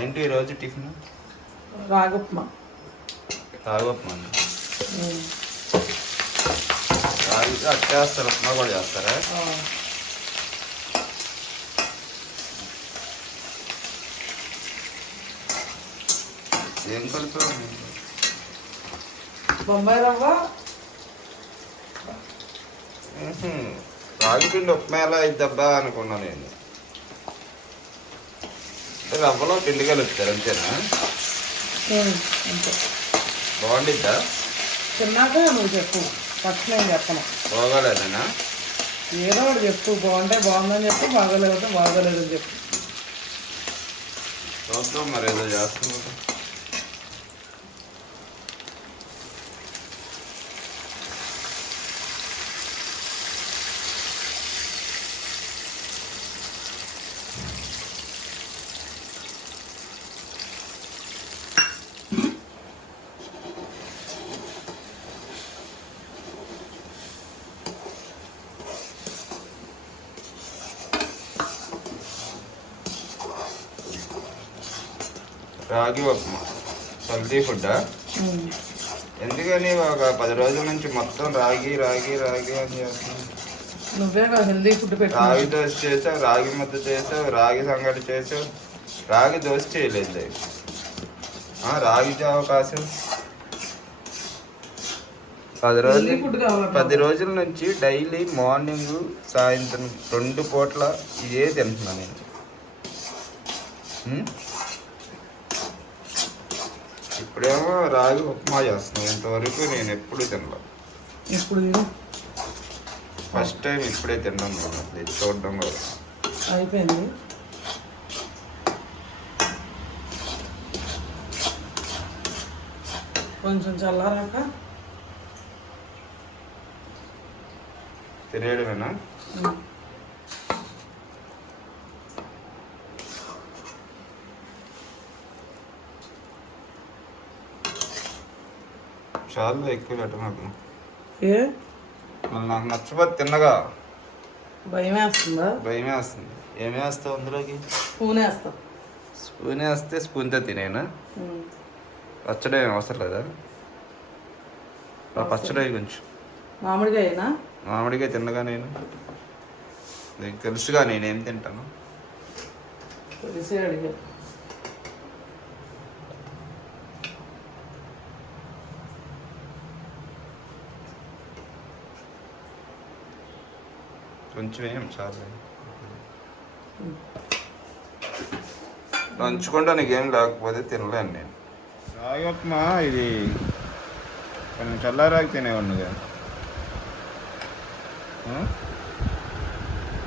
ఏంటి ఈరోజు టిఫిన్? రాగుప్మా. రాగొప్పమా రాగి అట్టేస్తారు ఉప్మా కూడా చేస్తారా? ఏం కలిపావు బొంబాయి రవ్వ. మ్మ్హ్మ్. రాగి పిండి ఉప్మా ఎలా అయిద్దబ్బా అనుకున్నా నేను. రవ్వలో పిండి కలుపుతారు అంతేనా? అంతే. బాగుండిద్దా? తిన్నాక నువ్వు చెప్పు. ఫస్ట్ నేను చెప్పను. బాగోలేదనా? ఏదో ఒకటి చెప్పు. బాగుంటే బాగుందని చెప్పు బాగోలేకపోతే బాగోలేదని చెప్పు. చూద్దాం మరి ఏదో చేస్తున్నారు రాగి ఉప్మా హెల్తీ ఫుడ్డా. ఎందుకని ఒక పది రోజుల నుంచి మొత్తం రాగి రాగి రాగి అని చేస్తున్నావు నువ్వే కదా హెల్దీ ఫుడ్ పెట్టు రాగి దోశ చేసావు రాగి ముద్ద చేసావు రాగి సంగటి చేసావు రాగి దోశ చేయలేదు రాగి జావ కాసావు పది రోజులు పది రోజుల నుంచి డైలీ మార్నింగ్ సాయంత్రం రెండు పూట్ల ఇదే తింటున్నాను నేను? ఇప్పుడేమో రాగి ఉప్మా చేస్తున్నాను ఇంతవరకు నేను ఎప్పుడు తినలేదు ఫస్ట్ టైం ఇప్పుడే తిన్నాను ఇది చూడడం కూడా అయిపోయింది. కొంచెం చల్లారాక తినేయడమేనా? చాలా ఎక్కువ పెట్టమాకు ఏ? మళ్ళీ నాకు నచ్చపోతే తిన్నగా. భయం వేస్తుందా? భయం వేస్తుంది. ఏమి వేస్తావు అందులోకి? స్పూన్ వేస్తాం. స్పూన్ వేస్తే స్పూన్తో తినేనా. పచ్చడి ఏం అవసరం లేదా? పచ్చడి కొంచెం. మామిడికాయ అయినా మామిడిగా తిన్నగా నేను. నీకు తెలుసుగా నేనేం తింటాను. తెలిసే అడిగా. కొంచెం ఏం చాలు నంచుకుంటా నీకేం లేకపోతే తినలేను నేను రాగప్మా ఇది కొంచెం చల్లారాకి తినేవాడిగా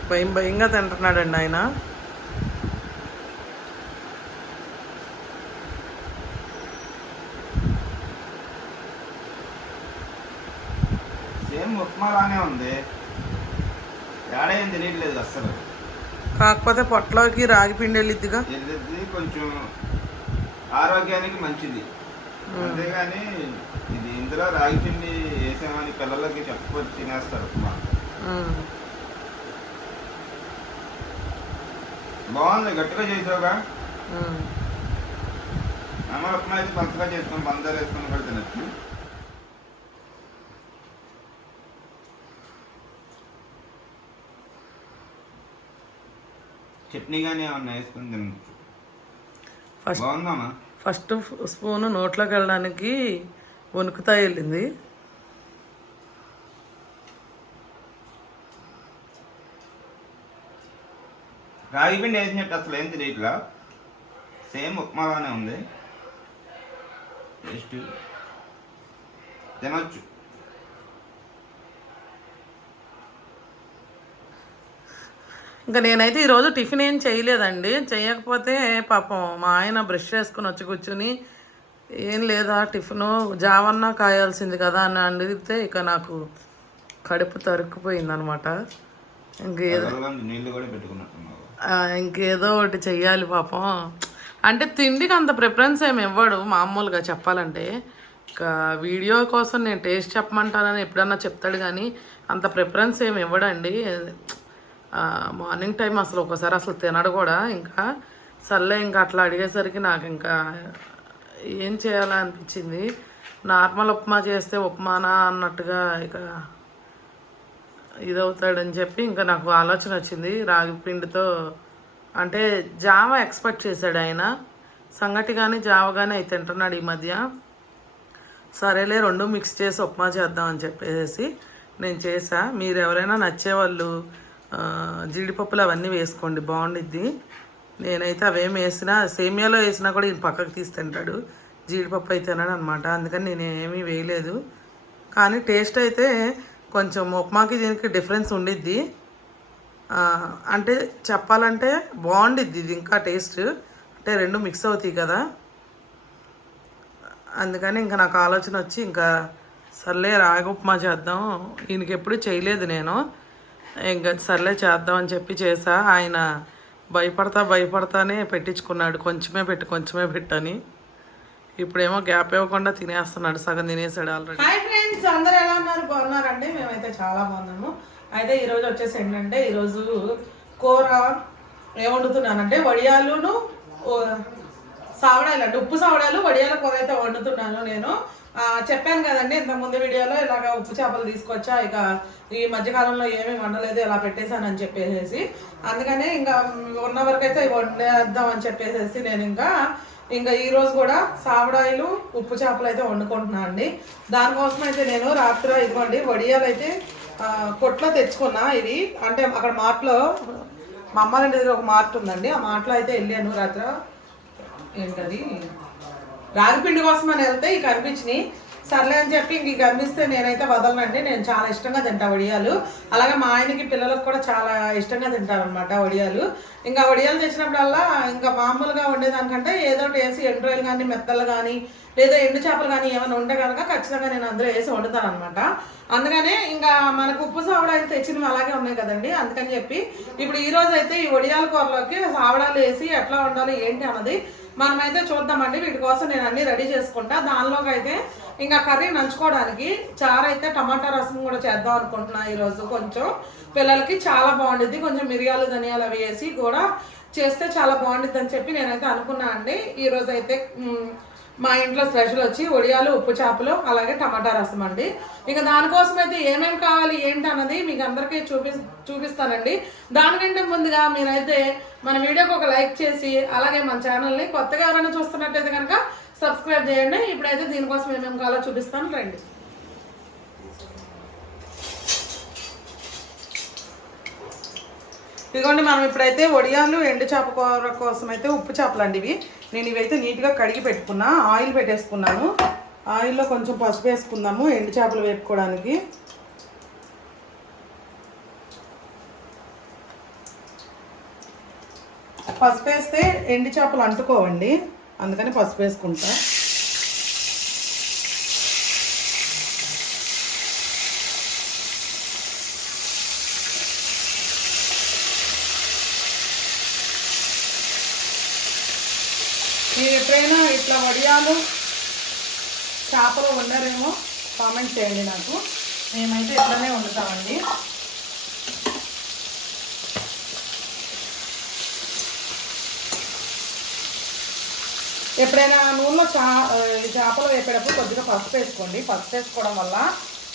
భయం భయంగా తింటున్నాడండి ఆయన సేమ్ ఉప్మా లానే ఉంది. తేడా ఏం తెలియట్లేదు అస్సలు. కాకపోతే పొట్టలోకి రాగి పిండి వెళ్ళిద్దిగా? ఇది కొంచెం ఆరోగ్యానికి మంచిది. అంతేగాని ఇది ఇందులో రాగి పిండి వేసామని పిల్లలకి చెప్పకపోతే తినేస్తారు ఉప్మా. బాగుంది గట్టిగా చేసావుగా. అమ్మ ఉప్మా అయితే పంచగా చేసుకొని పంచదార వేసుకొని కూడా తినచ్చు. చట్నీ కానీ ఏమన్నా వేసుకొని తినచ్చు ఫస్ట్ బాగుందమ్మా. ఫస్ట్ స్పూన్ నోట్లోకి వెళ్ళడానికి వణుకుతా వెళ్ళింది. రాగి పిండి వేసినట్టు అసలు ఏం తెలియట్లా? సేమ్ ఉప్మాలానే ఉంది. టేస్ట్. తినొచ్చు. ఇంకా నేనైతే ఈరోజు టిఫిన్ ఏం చేయలేదండి. చేయకపోతే పాపం మా ఆయన బ్రష్ చేసుకుని వచ్చి కూర్చుని ఏం లేదా టిఫిన్? జావన్నా కాయాల్సింది కదా అని అడిగితే ఇక నాకు కడుపు తరుక్కుపోయింది అనమాట ఇంకేదో ఇంకేదో ఒకటి చెయ్యాలి పాపం. అంటే తిండికి అంత ప్రిఫరెన్స్ ఏమి ఇవ్వడు. మామూలుగా చెప్పాలంటే ఇంకా వీడియో కోసం నేను టేస్ట్ చెప్పమంటానని ఎప్పుడన్నా చెప్తాడు కానీ అంత ప్రిఫరెన్స్ ఏమి ఇవ్వడండి. మార్నింగ్ టైం అసలు ఒకసారి అసలు తినడు కూడా. ఇంకా సర్లే ఇంకా అట్లా అడిగేసరికి నాకు ఇంకా ఏం చేయాలా అనిపించింది. నార్మల్ ఉప్మా చేస్తే ఉప్మానా అన్నట్టుగా ఇక ఇదవుతాడని చెప్పి ఇంకా నాకు ఆలోచన వచ్చింది. రాగి పిండితో అంటే జావ ఎక్స్పెక్ట్ చేశాడు ఆయన. సంగటి కానీ జావ కానీ అయితే తింటున్నాడు ఈ మధ్య. సరేలే రెండు మిక్స్ చేసి ఉప్మా చేద్దాం అని చెప్పేసి నేను చేసా. మీరు ఎవరైనా నచ్చేవాళ్ళు జీడిపప్పులు అవన్నీ వేసుకోండి బాగుండిద్ది. నేనైతే అవేం వేసినా సేమియాలో వేసినా కూడా ఈయన పక్కకు తీసి తింటాడు జీడిపప్పు అయితే అనమాట అందుకని నేను ఏమీ వేయలేదు. కానీ టేస్ట్ అయితే కొంచెం ఉప్మాకి దీనికి డిఫరెన్స్ ఉండిద్ది. అంటే చెప్పాలంటే బాగుండిద్ది ఇది ఇంకా టేస్ట్. అంటే రెండు మిక్స్ అవుతాయి కదా. అందుకని ఇంకా నాకు ఆలోచన వచ్చి ఇంకా సర్లే రాగి ఉప్మా చేద్దాం. ఈయనకి ఎప్పుడు చేయలేదు నేను. ఇంకా సర్లే చేద్దాం అని చెప్పి చేసా. ఆయన భయపడతా భయపడతానే పెట్టించుకున్నాడు. కొంచెమే పెట్టు కొంచెమే పెట్టని. ఇప్పుడేమో గ్యాప్ ఇవ్వకుండా తినేస్తున్నాడు. సగం తినేసాడు ఆల్రెడీ. హాయ్ ఫ్రెండ్స్ అందరూ ఎలా ఉన్నారు? బాగున్నారండి? మేమైతే చాలా బాగున్నాము. అయితే ఈరోజు వచ్చేసి ఏంటంటే ఈరోజు కూర ఏం వండుతున్నానంటే వడియాలును సావడాలు అంటే ఉప్పు సావడాలు వడియాల కూర అయితే వండుతున్నాను నేను. చెప్పాను కదండి ఇంత ముందు వీడియోలో ఇలాగ ఉప్పు చేపలు తీసుకొచ్చా ఇక ఈ మధ్యకాలంలో ఏమీ వండలేదు ఇలా పెట్టేశాను అని చెప్పేసి అందుకనే ఇంకా ఉన్న వరకు అయితే వండేద్దాం అని చెప్పేసి నేను ఇంకా ఇంకా ఈరోజు కూడా సావడాయిలు ఉప్పు చేపలు అయితే వండుకుంటున్నాను అండి. దానికోసం అయితే నేను రాత్రి ఇదిగోండి వడియాలు అయితే కొట్లో తెచ్చుకున్నా. ఇవి అంటే అక్కడ మార్ట్లో మా అమ్మ దగ్గర ఒక మార్ట్ ఉందండి. ఆ మార్ట్లో అయితే వెళ్ళాను రాత్రి. ఏంటది? రాగిపిండి కోసం అని వెళ్తే ఇక అనిపించినాయి సర్లే అని చెప్పి ఇంక కనిపిస్తే నేనైతే వదలనండి. నేను చాలా ఇష్టంగా తింటా వడియాలు. అలాగే మా ఆయనకి పిల్లలకు కూడా చాలా ఇష్టంగా తింటారనమాట వడియాలు. ఇంకా వడియాలు తెచ్చినప్పుడల్లా ఇంకా మామూలుగా ఉండేదానికంటే ఏదో ఒకటి వేసి ఎండు కానీ మెత్తలు కానీ లేదా ఎండు చేపలు కానీ ఏమైనా ఉంటే కనుక ఖచ్చితంగా నేను అందులో వేసి వండుతాను అనమాట అందుకనే ఇంకా మనకు ఉప్పు సావడాలు తెచ్చినవి అలాగే ఉన్నాయి కదండి. అందుకని చెప్పి ఇప్పుడు ఈ రోజు అయితే ఈ వడియాల కూరలోకి సావడాలు వేసి ఎట్లా వండాలి ఏంటి అన్నది మనమైతే చూద్దామండి. వీటి కోసం నేను అన్ని రెడీ చేసుకుంటా. దానిలోకి అయితే ఇంకా కర్రీ నంచుకోవడానికి చారు అయితే టమాటా రసం కూడా చేద్దాం అనుకుంటున్నా ఈరోజు కొంచెం. పిల్లలకి చాలా బాగుండిద్ది. కొంచెం మిరియాలు ధనియాలు అవి వేసి కూడా చేస్తే చాలా బాగుండిద్ది అని చెప్పి నేనైతే అనుకున్నా అండి. ఈరోజు అయితే మా ఇంట్లో స్పెషల్ వచ్చి వడియాలు ఉప్పు చేపలు అలాగే టమాటా రసం అండి. ఇక దానికోసం అయితే ఏమేమి కావాలి ఏంటి అన్నది మీకు అందరికీ చూపి చూపిస్తానండి. దానికంటే ముందుగా మీరైతే మన వీడియోకి ఒక లైక్ చేసి అలాగే మన ఛానల్ని కొత్తగా ఎవరైనా చూస్తున్నట్టయితే కనుక సబ్స్క్రైబ్ చేయండి. ఇప్పుడైతే దీనికోసం ఏమేమి కావాలో చూపిస్తాను రండి. ఇదిగోండి మనం ఇప్పుడైతే వడియాలు ఎండు చేప కూర కోసం అయితే ఉప్పు చేపలు అండి ఇవి. నేను ఇవైతే నీట్గా కడిగి పెట్టుకున్నా ఆయిల్ పెట్టేసుకున్నాను. ఆయిల్లో కొంచెం పసుపు వేసుకుందాము ఎండు చేపలు వేపుకోవడానికి. పసుపు వేస్తే ఎండు చేపలు అంటుకోవండి అందుకని పసుపు వేసుకుంటా. మీరు ఎప్పుడైనా ఇట్లా వడియాలు చేపలు వండారేమో కామెంట్ చేయండి నాకు. మేమైతే ఇట్లానే వండుతామండి. ఎప్పుడైనా నూనెలో చా చేపలు వేపేటప్పుడు కొద్దిగా పసుపు వేసుకోండి. పసుపు వేసుకోవడం వల్ల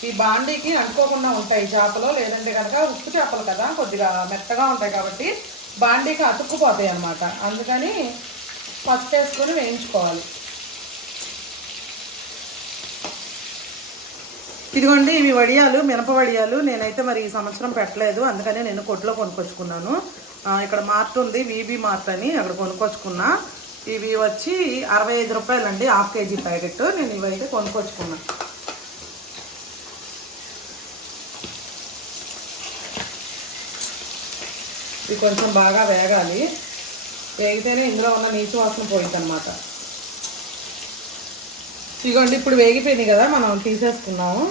ఈ బాండీకి అనుకోకుండా ఉంటాయి చేపలు లేదంటే కనుక ఉప్పు చేపలు కదా కొద్దిగా మెత్తగా ఉంటాయి కాబట్టి బాండీకి అతుక్కుపోతాయి అన్నమాట. అందుకని పసుపు వేసుకొని వేయించుకోవాలి. ఇదిగోండి ఇవి వడియాలు మినప వడియాలు నేనైతే మరి ఈ సంవత్సరం పెట్టలేదు. అందుకనే నేను కొట్లో కొనుక్కొచ్చుకున్నాను. ఇక్కడ మార్ట్ ఉంది వీబీ మార్ట్ అని అక్కడ కొనుక్కొచ్చుకున్నా. ఇవి వచ్చి అరవై ఐదు రూపాయలండి హాఫ్ కేజీ ప్యాకెట్. నేను ఇవైతే కొనుక్కొచ్చుకున్నా. ఇవి కొంచెం బాగా వేగాలి. వేగితేనే ఇందులో ఉన్న నీచు వాసన పోయింది అనమాట ఇదిగోండి ఇప్పుడు వేగిపోయినాయి కదా మనం తీసేసుకున్నాము.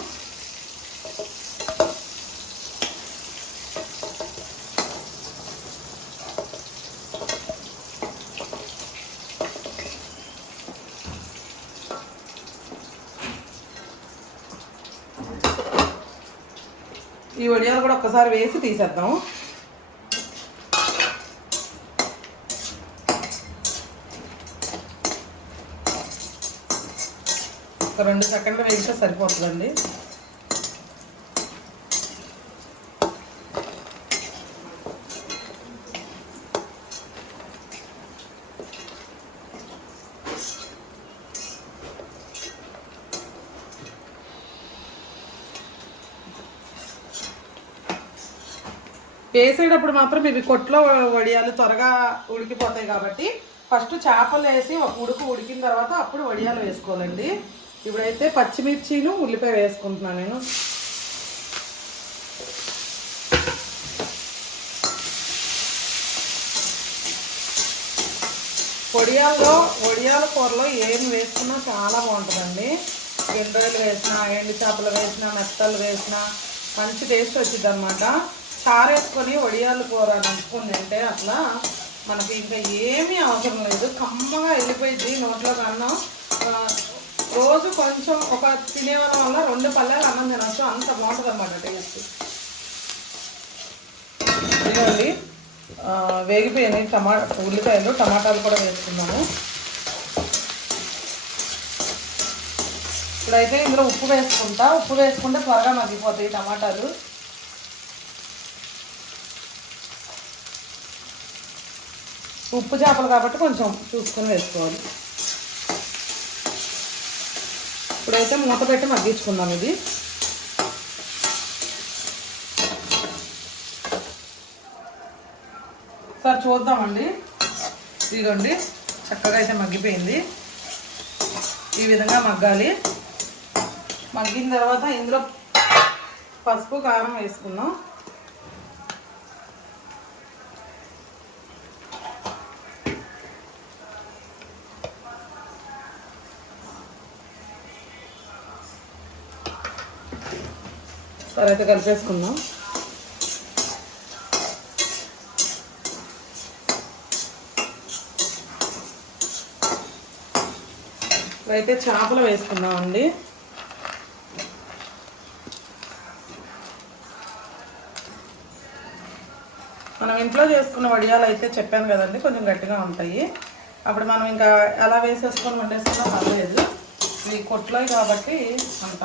ఈ వడియాలు కూడా ఒక్కసారి వేసి తీసేద్దాం ఒక రెండు సెకండ్లు వేస్తే సరిపోతుందండి. వేసేటప్పుడు మాత్రం ఇవి కొట్లో వడియాలు త్వరగా ఉడికిపోతాయి కాబట్టి ఫస్ట్ చేపలు వేసి ఒక ఉడుకు ఉడికిన తర్వాత అప్పుడు వడియాలు వేసుకోవాలండి. ఇప్పుడైతే పచ్చిమిర్చిను ఉల్లిపాయ వేసుకుంటున్నాను నేను. వడియాల్లో వడియాల కూరలో ఏం వేసుకున్నా చాలా బాగుంటుందండి. ఎండ్రాయిలు వేసిన ఎండు చేపలు వేసిన మెత్తలు వేసిన మంచి టేస్ట్ వచ్చింది అనమాట చారు వేసుకొని వడియాల కూర నంచుకొని తింటే అట్లా మనకి ఇంకా ఏమీ అవసరం లేదు. కమ్మగా వెళ్ళిపోయింది నోట్లో కన్నా. రోజు కొంచెం ఒక తినేవాళ్ళ వల్ల రెండు పల్లెలు అన్నం తినచ్చు. అంత బాగుంటుంది అనమాట టేస్ట్. ఇదిగోండి. వేగిపోయినాయి టమాటా ఉల్లిపాయలు టమాటాలు కూడా వేసుకున్నాము. ఇప్పుడైతే ఇందులో ఉప్పు వేసుకుంటా. ఉప్పు వేసుకుంటే త్వరగా మగ్గిపోతాయి టమాటాలు. ఉప్పు చేపలు కాబట్టి కొంచెం చూసుకొని వేసుకోవాలి. ఇప్పుడైతే మూత పెట్టి మగ్గించుకుందాం ఇది. సార్ చూద్దామండి. ఇదిగోండి చక్కగా అయితే మగ్గిపోయింది. ఈ విధంగా మగ్గాలి. మగ్గిన తర్వాత ఇందులో పసుపు కారం వేసుకుందాం. సరే అయితే కలిపేసుకుందాం. ఇప్పుడైతే చేపలు వేసుకుందామండి. మనం ఇంట్లో చేసుకున్న వడియాలు అయితే చెప్పాను కదండి కొంచెం గట్టిగా ఉంటాయి. అప్పుడు మనం ఇంకా ఎలా వేసేసుకొని వండేసుకున్నా పర్లేదు. ఇవి కొట్లో కాబట్టి అంత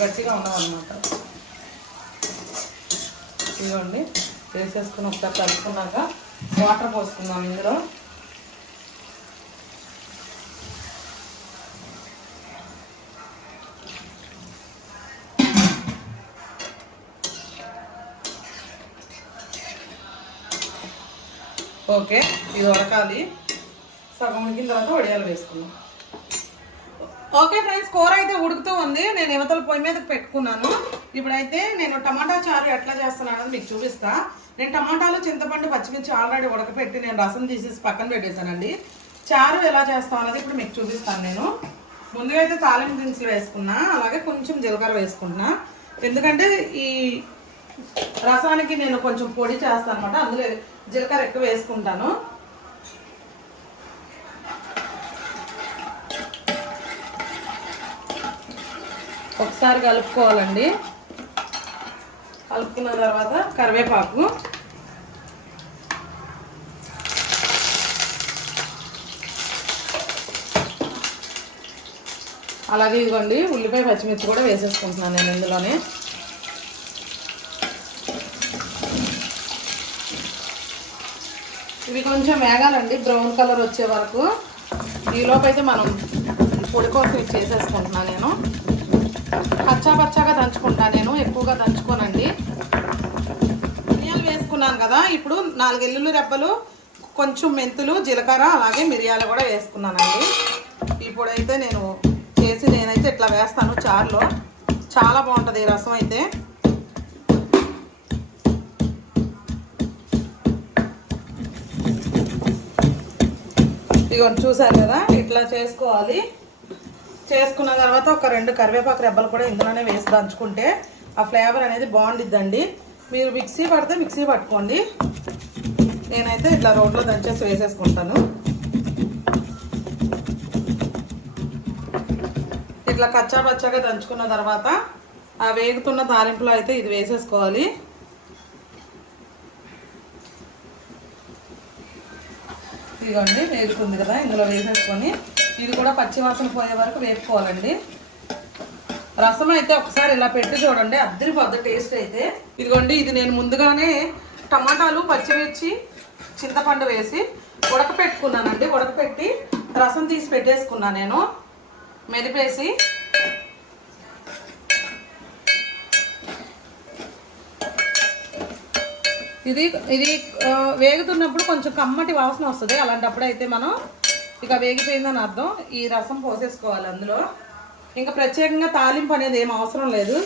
గట్టిగా ఉండవన్నమాట ఇదిగోండి వేసేసుకుని ఒకసారి కలుపుకున్నాక వాటర్ పోసుకుందాం ఇందులో. ఓకే ఇది ఉడకాలి. సగం ఉడికిన తర్వాత వడియాలు వేసుకుందాం. ఓకే ఫ్రెండ్స్ కూర అయితే ఉడుకుతూ ఉంది. నేను యువతల పొయ్యి మీద పెట్టుకున్నాను. ఇప్పుడైతే నేను టమాటా చారు ఎట్లా చేస్తున్నానని మీకు చూపిస్తా. నేను టమాటాలు చింతపండు పచ్చిమిర్చి ఆల్రెడీ ఉడకపెట్టి నేను రసం తీసేసి పక్కన పెట్టేశానండి. చారు ఎలా చేస్తాం అన్నది ఇప్పుడు మీకు చూపిస్తాను నేను. ముందుగా అయితే తాలింపు దినుసులు వేసుకున్నా అలాగే కొంచెం జీలకర్ర వేసుకుంటున్నా. ఎందుకంటే ఈ రసానికి నేను కొంచెం పొడి చేస్తాను అనమాట అందులో జీలకర్ర ఎక్కువ వేసుకుంటాను. ఒకసారి కలుపుకోవాలండి. కలుపుకున్న తర్వాత కరివేపాకు. అలాగే ఇదిగోండి ఉల్లిపాయ పచ్చిమిర్చి కూడా వేసేసుకుంటున్నాను నేను ఇందులోనే. ఇవి కొంచెం వేగాలండి బ్రౌన్ కలర్ వచ్చే వరకు. ఈలోపు అయితే మనం పొడి కోసం ఇది చేసేసుకుంటున్నాను నేను. పచ్చా పచ్చాగా దంచుకుంటాను నేను ఎక్కువగా దంచుకోనండి. మిరియాలు వేసుకున్నాను కదా ఇప్పుడు నాలుగు ఎల్లుల్లి రెబ్బలు కొంచెం మెంతులు జీలకర్ర అలాగే మిరియాలు కూడా వేసుకున్నానండి. ఇప్పుడు అయితే నేను చేసి నేనైతే ఇట్లా వేస్తాను చారులో. చాలా బాగుంటుంది ఈ రసం అయితే. ఇగోండి చూసారు కదా ఇట్లా చేసుకోవాలి. చేసుకున్న తర్వాత ఒక రెండు కరివేపాకు రెబ్బలు కూడా ఇందులోనే వేసి దంచుకుంటే ఆ ఫ్లేవర్ అనేది బాగుండిద్దండి. మీరు మిక్సీ పడితే మిక్సీ పట్టుకోండి. నేనైతే ఇట్లా రోడ్లో దంచేసి వేసేసుకుంటాను. ఇట్లా కచ్చా పచ్చాగా దంచుకున్న తర్వాత ఆ వేగుతున్న తాలింపులో అయితే ఇది వేసేసుకోవాలి. ఇదిగోండి వేగుతుంది కదా ఇందులో వేసేసుకొని ఇది కూడా పచ్చివాసన పోయే వరకు వేపుకోవాలండి. రసం అయితే ఒకసారి ఇలా పెట్టి చూడండి అద్దరిపోద్ది టేస్ట్ అయితే. ఇదిగోండి ఇది నేను ముందుగానే టమాటాలు పచ్చిమిర్చి చింతపండు వేసి ఉడకపెట్టుకున్నానండి. ఉడకపెట్టి రసం తీసి పెట్టేసుకున్నా నేను. మెదిపేసి ఇది ఇది వేగుతున్నప్పుడు కొంచెం కమ్మటి వాసన వస్తుంది. అలాంటప్పుడు అయితే మనం ఇక వేగిపోయిందని అర్థం. ఈ రసం పోసేసుకోవాలి అందులో. ఇంకా ప్రత్యేకంగా తాలింపు అనేది ఏం అవసరం లేదు.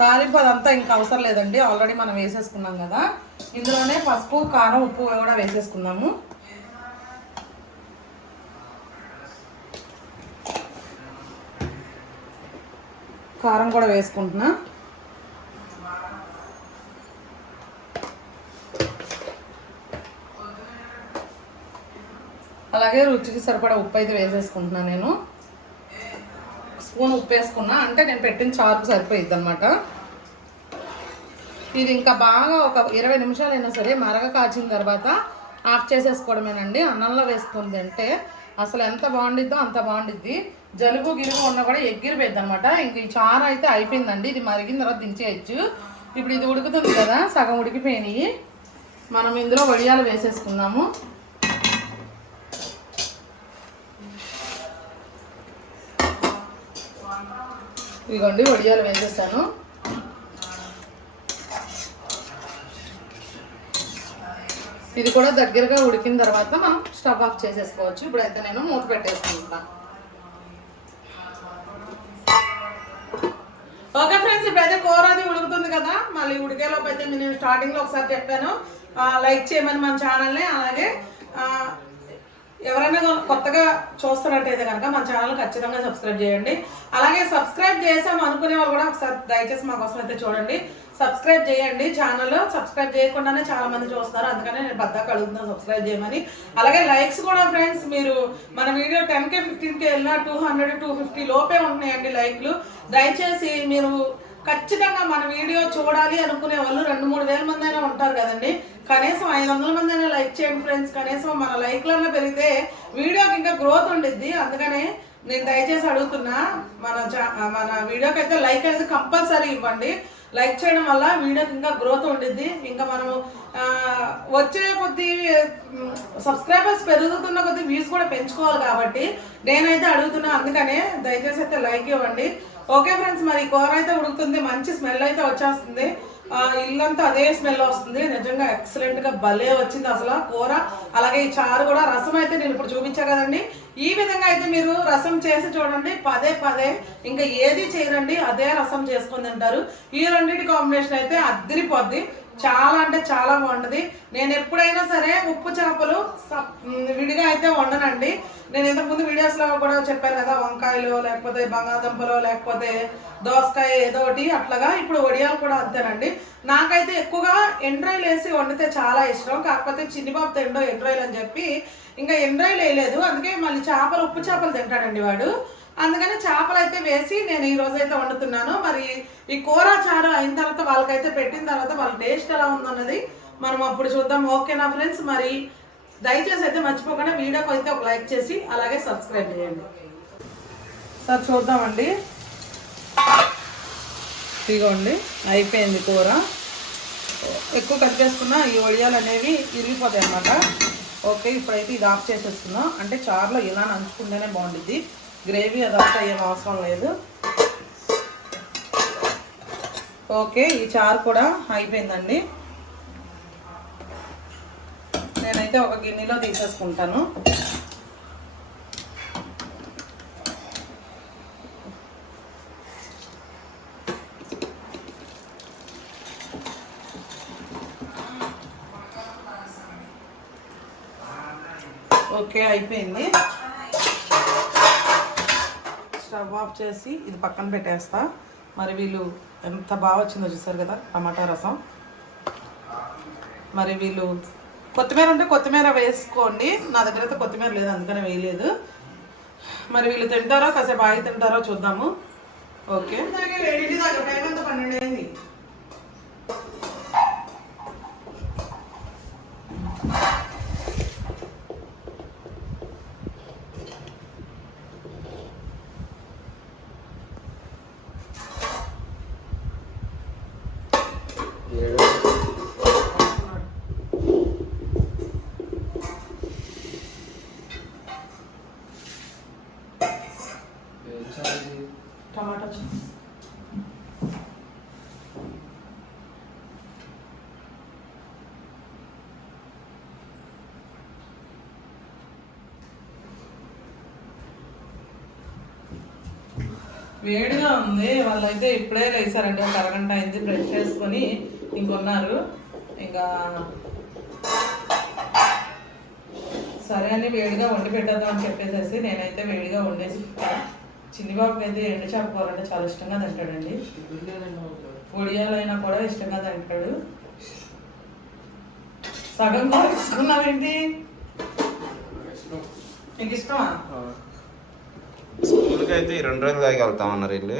తాలింపు అదంతా ఇంకా అవసరం లేదండి. ఆల్రెడీ మనం వేసేసుకున్నాం కదా. ఇందులోనే పసుపు కారం ఉప్పు కూడా వేసేసుకున్నాము కారం కూడా వేసుకుంటున్నా. అలాగే రుచికి సరిపడా ఉప్పు అయితే వేసేసుకుంటున్నా నేను. స్పూన్ ఉప్పు వేసుకున్నా. అంటే నేను పెట్టిన చారుకు సరిపోయిద్ది అనమాట ఇది ఇంకా బాగా ఒక ఇరవై నిమిషాలైనా సరే మరగ కాచిన తర్వాత ఆఫ్ చేసేసుకోవడమేనండి. అన్నంలో వేసుకుంది అంటే అసలు ఎంత బాగుండిద్దో అంత బాగుండిద్ది. జలుబు గిలుగు ఉన్నా కూడా ఎగ్గిరిపోయింది అనమాట ఇంక ఈ చారు అయితే అయిపోయిందండి. ఇది మరిగిన తర్వాత దించేయచ్చు. ఇప్పుడు ఇది ఉడుకుతుంది కదా సగం ఉడికిపోయినాయి. మనం ఇందులో వడియాలు వేసేసుకుందాము. ఇదిగోండి వడియాలు వేసేసాను. ఇది కూడా దగ్గరగా ఉడికిన తర్వాత మనం స్టవ్ ఆఫ్ చేసేసుకోవచ్చు. ఇప్పుడైతే నేను మూత పెట్టేసుకుంటా ఓకే ఫ్రెండ్స్ ఇప్పుడైతే కూర అది ఉడుకుతుంది కదా. మళ్ళీ ఉడికేలోపు అయితే నేను స్టార్టింగ్లో ఒకసారి చెప్పాను. లైక్ చేయమని మన ఛానల్ని అలాగే ఎవరైనా కొత్తగా చూస్తున్నట్టయితే కనుక మన ఛానల్ ఖచ్చితంగా సబ్స్క్రైబ్ చేయండి. అలాగే సబ్స్క్రైబ్ చేసాం అనుకునే వాళ్ళు కూడా ఒకసారి దయచేసి మా కోసం అయితే చూడండి. సబ్స్క్రైబ్ చేయండి. ఛానల్ సబ్స్క్రైబ్ చేయకుండానే చాలా మంది చూస్తున్నారు. అందుకనే నేను బద్దకు అడుగుతున్నాను సబ్స్క్రైబ్ చేయమని. అలాగే లైక్స్ కూడా ఫ్రెండ్స్ మీరు మన video ten K fifteen K వెళ్ళినా టూ హండ్రెడ్ టూ ఫిఫ్టీ లోపే ఉంటున్నాయండి లైక్లు. దయచేసి మీరు ఖచ్చితంగా మన వీడియో చూడాలి అనుకునే వాళ్ళు రెండు మూడు వేల మంది అయినా ఉంటారు కదండి. కనీసం ఐదు వందల మంది అయినా లైక్ చేయండి ఫ్రెండ్స్ కనీసం మన లైక్లన్నా పెరిగితే వీడియోకి ఇంకా గ్రోత్ ఉండిద్ది. అందుకనే నేను దయచేసి అడుగుతున్నా మన చా- మన వీడియోకి అయితే లైక్ అనేది కంపల్సరీ ఇవ్వండి. లైక్ చేయడం వల్ల వీడియోకి ఇంకా గ్రోత్ ఉండిద్ది. ఇంకా మనము వచ్చే కొద్ది సబ్స్క్రైబర్స్ పెరుగుతున్న కొద్ది వ్యూస్ కూడా పెంచుకోవాలి కాబట్టి నేనైతే అడుగుతున్నా. అందుకనే దయచేసి అయితే లైక్ ఇవ్వండి. ఓకే ఫ్రెండ్స్ మరి కూర అయితే ఉడుకుతుంది. మంచి స్మెల్ అయితే వచ్చేస్తుంది. ఇల్లంతా అదే స్మెల్ వస్తుంది. నిజంగా ఎక్సలెంట్గా భలే వచ్చింది అసలు కూర. అలాగే ఈ చారు కూడా రసం అయితే నేను ఇప్పుడు చూపించా కదండి. ఈ విధంగా అయితే మీరు రసం చేసి చూడండి. పదే పదే ఇంకా ఏది చేయరండి అదే రసం చేసుకొని తింటారు. ఈ రెండింటి కాంబినేషన్ అయితే అద్దరిపోద్ది చాలా అంటే చాలా బాగుంటుంది. నేను ఎప్పుడైనా సరే ఉప్పు చేపలు సప్- విడిగా అయితే వండనండి. నేను ఇంతకుముందు వీడియోస్లో కూడా చెప్పాను కదా వంకాయలు లేకపోతే బంగాళదుంపలు లేకపోతే దోసకాయ ఏదో ఒకటి అట్లాగా. ఇప్పుడు వడియాలు కూడా అంతేనండి. నాకైతే ఎక్కువగా ఎండ్రాయిల్ వేసి వండితే చాలా ఇష్టం. కాకపోతే చిన్నిబాబు తిండో ఎండ్రాయిల్ అని చెప్పి. ఇంకా ఎండ్రాయిల్ వేయలేదు. అందుకే మళ్ళీ చేపలు ఉప్పు చేపలు తింటాడండి వాడు. అందుకని చేపలు అయితే వేసి నేను ఈ రోజు అయితే వండుతున్నాను. మరి ఈ కూర చారు అయిన తర్వాత వాళ్ళకైతే పెట్టిన తర్వాత వాళ్ళ టేస్ట్ ఎలా ఉందన్నది మనం అప్పుడు చూద్దాం. ఓకేనా ఫ్రెండ్స్? మరి దయచేసి అయితే మర్చిపోకుండా వీడియోకి అయితే ఒక లైక్ చేసి అలాగే సబ్స్క్రైబ్ చేయండి. సార్ చూద్దామండి. ఇదిగోండి అయిపోయింది కూర. ఎక్కువ కట్ చేసుకున్న ఈ వడియాలు అనేవి ఇరిగిపోతాయి అన్నమాట ఓకే ఇప్పుడైతే ఇది ఆఫ్ చేసేసుకుందాం. అంటే చారులో ఇలా నంచుకుంటేనే బాగుంటుంది గ్రేవీ అదంతా ఏం అవసరం లేదు. ఓకే ఈ చారు కూడా అయిపోయిందండి. నేనైతే ఒక గిన్నెలో తీసేసుకుంటాను. ఓకే అయిపోయింది. స్టవ్ ఆఫ్ చేసి ఇది పక్కన పెట్టేస్తా. మరి వీళ్ళు ఎంత బాగా వచ్చిందో చూసారు కదా టమాటా రసం. మరి వీళ్ళు కొత్తిమీర ఉంటే కొత్తిమీర వేసుకోండి. నా దగ్గర అయితే కొత్తిమీర లేదు అందుకనే వేయలేదు. మరి వీళ్ళు తింటారో కాసేపు ఆగి తింటారో చూద్దాము. ఓకే. పన్నెండు అయింది ఏడు వేయించాలి టమాటా చట్నీ. వేడిగా ఉంది. వాళ్ళైతే ఇప్పుడే లేచారండి. ఒక అరగంట అయింది బ్రష్ చేసుకొని ఇంకొన్నారు. ఇంకా సరే అని వేడిగా వండి పెట్టేద్దాం అని చెప్పేసేసి నేనైతే వేడిగా వండేసి పెట్టాను. చిన్ని బాబుకి అయితే ఎండు చేప చాలా ఇష్టంగా తింటాడండి. ఒడియాలైనా కూడా ఇష్టంగా తింటాడు. సగం కూడా తీసుకున్నావేంటి? నీకు ఇష్టమా? స్కూల్కి అయితే ఈ రెండు రోజులు దాకా వెళ్తామన్నారు వీళ్ళు.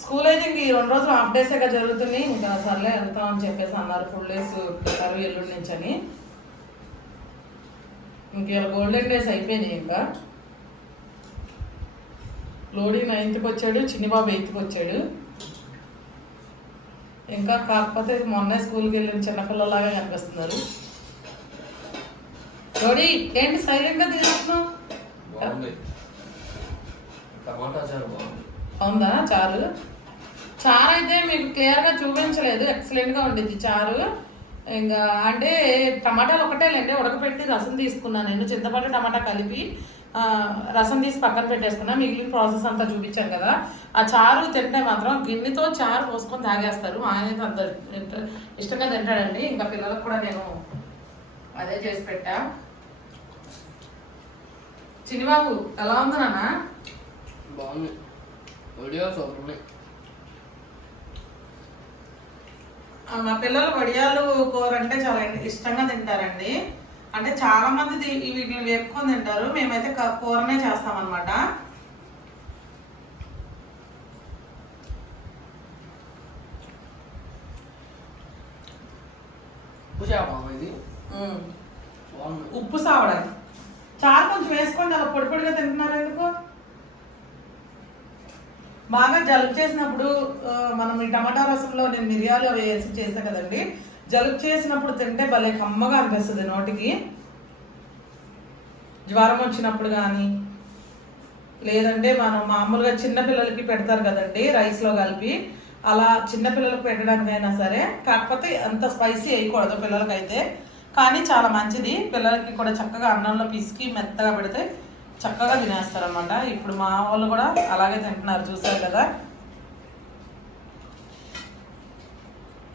స్కూల్ అయితే ఇంక ఈ రెండు రోజులు హాఫ్ డేస్ ఇక జరుగుతుంది. ఇంకా సర్లే వెళ్తాం అని చెప్పేసి అన్నారు. ఫుల్ డేస్ పెట్టారు ఎల్లుండి నుంచి అని. ఇంక గోల్డెన్ డేస్ అయిపోయినాయి ఇంకా. లోడీ నైన్త్కి వచ్చాడు చిన్నిబాబు ఎయిత్కి వచ్చాడు. ఇంకా కాకపోతే మొన్నే స్కూల్కి వెళ్ళిన చిన్నపిల్లలాగా కనిపిస్తున్నారు. లోడీ ఏంటి సైలెంట్గా తీసుకున్నావు బాగుంది. టమాటా చారు చారు? చారు అయితే మీకు క్లియర్గా చూపించలేదు. ఎక్సలెంట్గా ఉండిద్ది చారు. ఇంకా అంటే టమాటాలు ఒకటే లేండి ఉడకపెట్టి రసం తీసుకున్నాను. నేను చింతపండు టమాటా కలిపి రసం తీసి పక్కన పెట్టేసుకున్నా. మిగిలిన ప్రాసెస్ అంతా చూపించాను కదా. ఆ చారు తింటే మాత్రం గిన్నెతో చారు పోసుకొని తాగేస్తారు. ఆయన అంత ఇష్టంగా తింటాడండి. ఇంకా పిల్లలకు కూడా నేను అదే చేసి పెట్టా. చినిబాబు ఎలా ఉంది నాన్న? బాగుంది. వీడియో సూపర్ ఉన్నాయి. మా పిల్లలు వడియాలు కూర అంటే చాలా ఇష్టంగా తింటారండి. అంటే చాలా మంది వీటిని వేపుకొని తింటారు. మేమైతే కూరనే చేస్తాం అనమాట ఉప్పు చేప ఇది? ఉప్పు సావడం. చారు కొంచెం వేసుకోండి అలా పొడి పొడిగా తింటున్నారు ఎందుకు? బాగా జలుబు చేసినప్పుడు మనం ఈ టమాటా రసంలో నేను మిరియాలు అవి వేసి చేసా కదండి. జలుబు చేసినప్పుడు తింటే భలే కమ్మగా అనిపిస్తుంది నోటికి. జ్వరం వచ్చినప్పుడు కానీ లేదంటే మనం మామూలుగా చిన్నపిల్లలకి పెడతారు కదండి రైస్లో కలిపి. అలా చిన్నపిల్లలకు పెట్టడానికైనా సరే కాకపోతే అంత స్పైసీ వేయకూడదు పిల్లలకైతే. కానీ చాలా మంచిది. పిల్లలకి కూడా చక్కగా అన్నంలో పిసికి మెత్తగా పెడితే చక్కగా తినేస్తారనమాట ఇప్పుడు మా వాళ్ళు కూడా అలాగే తింటున్నారు చూసారు కదా.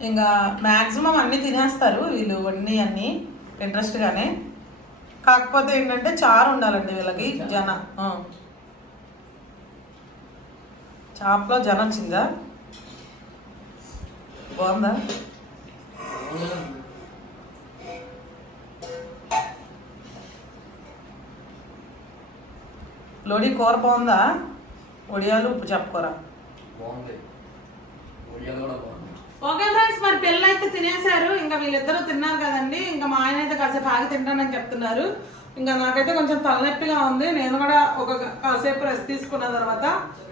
ఇంకా మ్యాక్సిమం అన్నీ తినేస్తారు వీళ్ళు అన్నీ అన్నీ ఇంట్రెస్ట్గానే కాకపోతే ఏంటంటే చారు ఉండాలండి వీళ్ళకి జన చాప్లో జన వచ్చిందా? బాగుందా? లోడి కూర బాగుందా ఒడియాలు ఉప్పు చెప్పకూర. బాగుంది. వీడియోలు కూడా బాగుంది. ఓకే ఫ్రెండ్స్ మరి పిల్లలు అయితే తినేశారు. ఇంకా వీళ్ళిద్దరూ తిన్నారు కదండి. ఇంకా మా ఆయన అయితే కాసేపు ఆగి తింటానని చెప్తున్నారు. ఇంకా నాకైతే కొంచెం తలనొప్పిగా ఉంది. నేను కూడా ఒక కాసేపు రెస్ట్ తీసుకున్న తర్వాత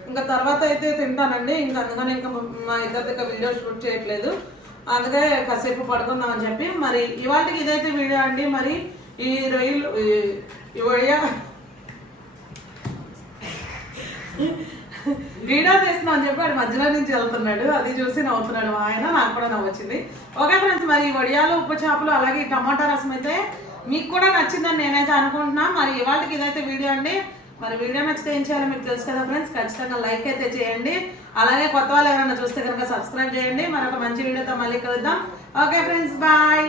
ఇంకా తర్వాత అయితే తింటానండి. ఇంకా అందుకని ఇంకా మా ఇద్దరి దగ్గర వీడియో షూట్ చేయట్లేదు. అందుకే కాసేపు పడుకుందాం అని చెప్పి. మరి ఇవాళకి ఇదైతే వీడియో అండి. మరి ఈ రొయ్యలు ఈ- ఈ వీడియో తీస్తున్నా అని చెప్పి వాడు మధ్యలో నుంచి వెళ్తున్నాడు. అది చూసి నవ్వుతున్నాడు. మా ఆయన నాకు కూడా నవ్వొచ్చింది. ఓకే ఫ్రెండ్స్ మరి వడియాలు ఉప్పు చేపలు అలాగే టమాటా రసం అయితే మీకు కూడా నచ్చిందని నేనైతే అనుకుంటున్నా. మరి ఇవాళకి ఇదైతే వీడియో అండి. మరి వీడియో నచ్చితే ఏం చేయాలో మీకు తెలుసు కదా ఫ్రెండ్స్. ఖచ్చితంగా లైక్ అయితే చేయండి. అలాగే కొత్త వాళ్ళు ఎవరైనా చూస్తే కనుక సబ్స్క్రైబ్ చేయండి. మరొక మంచి వీడియోతో మళ్ళీ కలుద్దాం. Okay friends bye.